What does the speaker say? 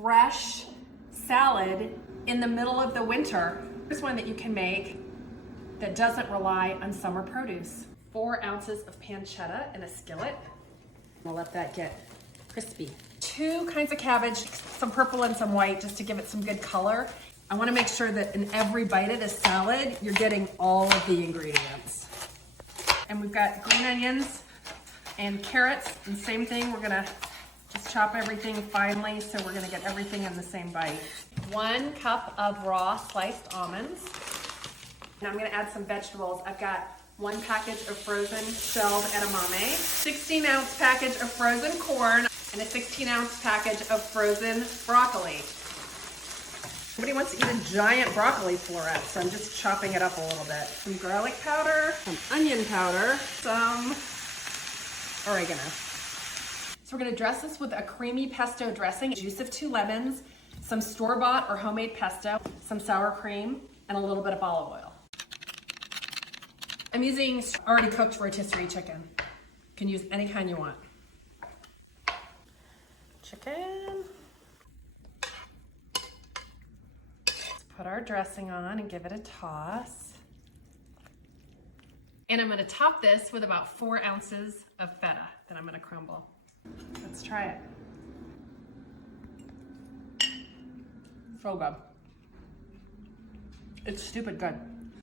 fresh salad in the middle of the winter. Here's one that you can make that doesn't rely on summer produce. 4 ounces of pancetta in a skillet. We'll let that get crispy. 2 kinds of cabbage, some purple and some white, just to give it some good color. I want to make sure that in every bite of this salad, you're getting all of the ingredients. And we've got green onions and carrots, and same thing, we're gonna just chop everything finely so we're gonna get everything in the same bite. 1 cup of raw sliced almonds. Now I'm gonna add some vegetables. I've got 1 package of frozen shelled edamame, 16-ounce package of frozen corn, and a 16-ounce package of frozen broccoli. Somebody wants to eat a giant broccoli floret, so I'm just chopping it up a little bit. Some garlic powder, some onion powder, some oregano. So we're gonna dress this with a creamy pesto dressing, juice of 2 lemons, some store-bought or homemade pesto, some sour cream, and a little bit of olive oil. I'm using already cooked rotisserie chicken. You can use any kind you want. Chicken. Let's put our dressing on and give it a toss. And I'm gonna top this with about 4 ounces of feta that I'm gonna crumble. Let's try it. So good. It's stupid good.